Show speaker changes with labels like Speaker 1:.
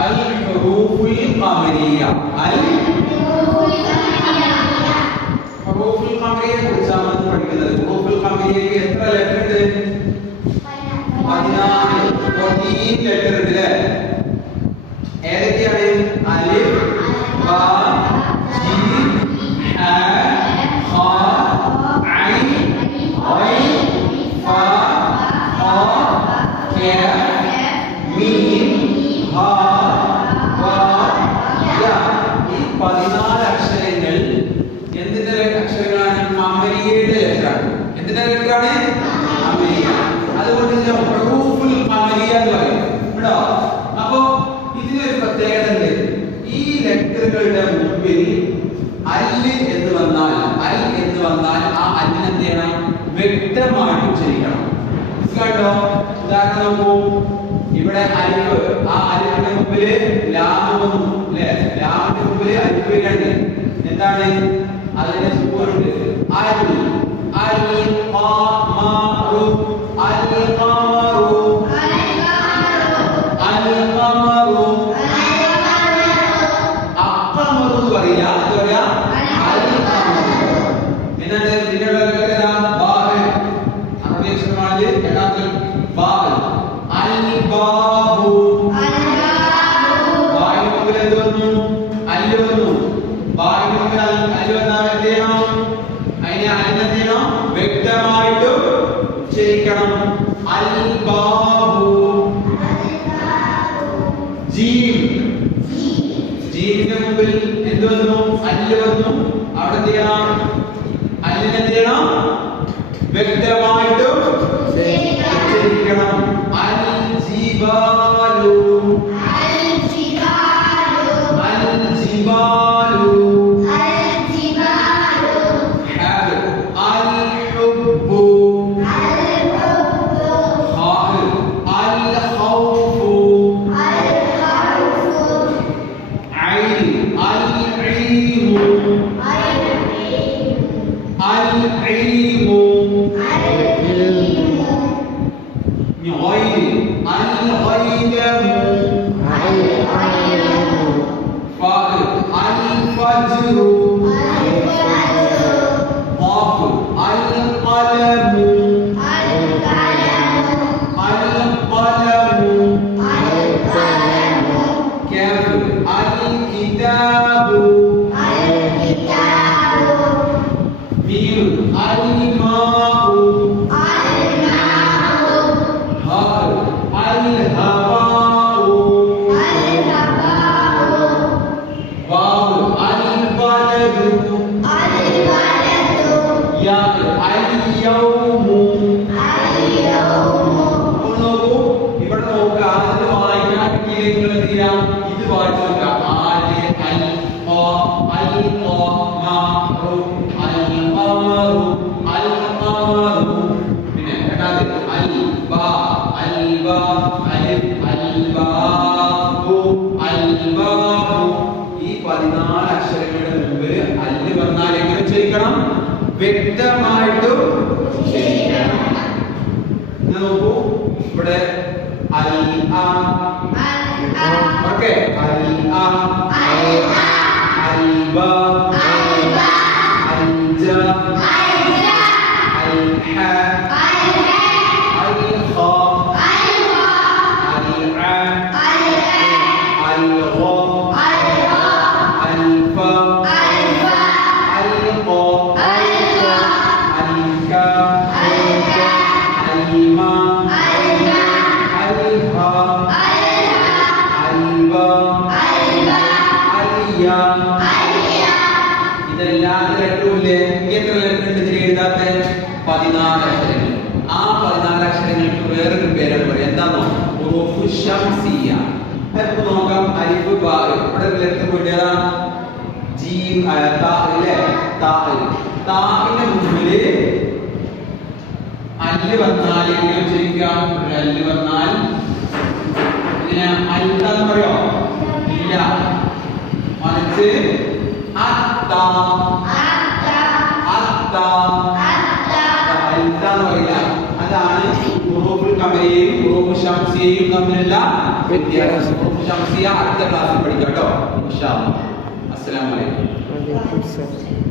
Speaker 1: അൽ ഹുറൂഫുൽ ഖമരിയ അൽ? ഹുറൂഫുൽ ഖമരിയെ കുറിച്ചാണ് നമ്മൾ പഠിക്കുന്നത്. ഹുറൂഫുൽ എന്തിന്റെ ലെറ്ററാണ് അതുകൊണ്ട് ഇതിനെ പ്രൂഫുൽ അമരിയ എന്ന് പറയും. കേട്ടോ? അപ്പോ ഇതിനൊരു പ്രത്യേകത ഈ ലെറ്ററുകളുടെ മുമ്പിൽ അല്ല് എന്ന് വന്നാൽ അൽ എന്ന് വന്നാൽ ആ അല്ലിന് എന്ത് ചെയ്യണം? വ്യക്തമായിട്ട് ഉച്ചരിക്കണം മനസ്സിലാട്ടോ ഉദാഹരണം നോക്കൂ. ഇവിടെ അലിഫ് ആ അലിഫിന്റെ മുമ്പിൽ ലാബ് വന്നു അല്ലെ? ലാബിന്റെ മുമ്പിൽ അലിഫ് രണ്ട് എന്താണ്? അതിന്റെ സൂപ്പർ അൽ ബാബു ബാഹിന് മുമ്പിൽ എന്ത് വന്നു അല്ല് വന്നു. ബാഹിന് മുമ്പിൽ അൽ- അല്ല് വന്നാൽ എന്ത് ചെയ്യണം? അതിനെ അല്ലിനെ എന്ത് ചെയ്യണം? വ്യക്തമായിട്ട് ഉച്ചരിക്കണം. അൽ ജീം ജീമിന്റെ മുമ്പിൽ എന്ത് വന്നു? അല്ല് വന്നു. അവിടെ എന്ത് ചെയ്യണം? ചെയ്യണം? വ്യക്തമായിട്ട് Al-Kitab Al-Kitab Mir Al-Imam എന്ത് ചെയ്യാം ഇത് വായിച്ചു നോക്കാം ആൽ അൽ ഖ അൽ ഖ മ റു അൽ അൽ പിന്നെ രണ്ടാമത് അൽ ബാ അൽ ബാ അലിഫ് അൽ ബാബു അൽ ഈ പതിനാല് അക്ഷരങ്ങളുടെ മുമ്പിൽ അല്ല് വന്നാൽ എങ്ങനെ ഉച്ചരിക്കണം? വ്യക്തമായിട്ട് ഉച്ചരിക്കണം. ഞാൻ നോക്കൂ. ഇവിടെ അൽ ആ ഓക്കെ അൽ ആ അൽ ബ ഇതെല്ലാം ലെറ്ററുമില്ലേ എത്ര ലെറ്റർ ഉണ്ട് ഇതിൽ എഴുതാത്ത? പതിനാല് അക്ഷരങ്ങൾ. ആ പതിനാല് അക്ഷരങ്ങൾക്ക് വേറൊരു പേരാണ് പറയുക എന്താണോ ശംസിയ. നമുക്ക് നോക്കാം. അലിഫ് ബാ ഇവിടെ ലെറ്റർ പോയിട്ട് ഏതാ? ജീം താ അല്ലേ താ. താവിന്റെ മുമ്പിൽ അല്ല് വന്നാൽ എങ്ങനെ ഉച്ചരിക്കാം? അല്ല് വന്നാൽ ഇങ്ങനെ അൽത്താന്ന് പറയോ? ഇല്ല. അത്ത അത്ത അൽത്താന്ന് പറയില്ല അതാണ് ഉറൂഫുൽ കമരയെയും ഉറൂഫു ഷംസിയെയും തമ്മിലുള്ള വ്യത്യാസം ഷംസിയ അടുത്ത ക്ലാസ്സിൽ പഠിക്കാം കേട്ടോ ഇൻഷാ അല്ലാ. അസ്സലാമു അലൈക്കും
Speaker 2: അലൈക്കും സലാം